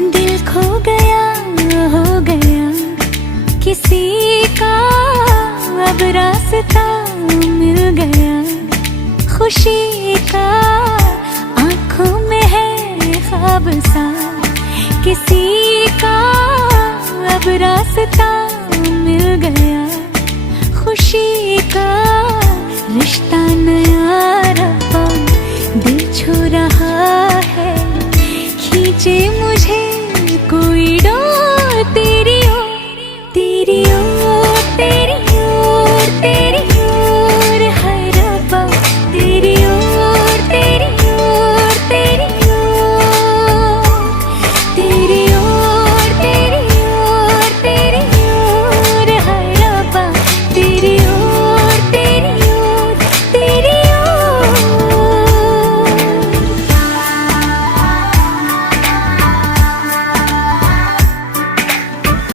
दिल खो गया, हो गया किसी का, अब रास्ता मिल गया खुशी का। आंखों में है ख्वाब सा किसी का, अब रास्ता मिल गया खुशी का। रिश्ता नया रब्बा दिल छू रहा है, खींचे मुझे कोई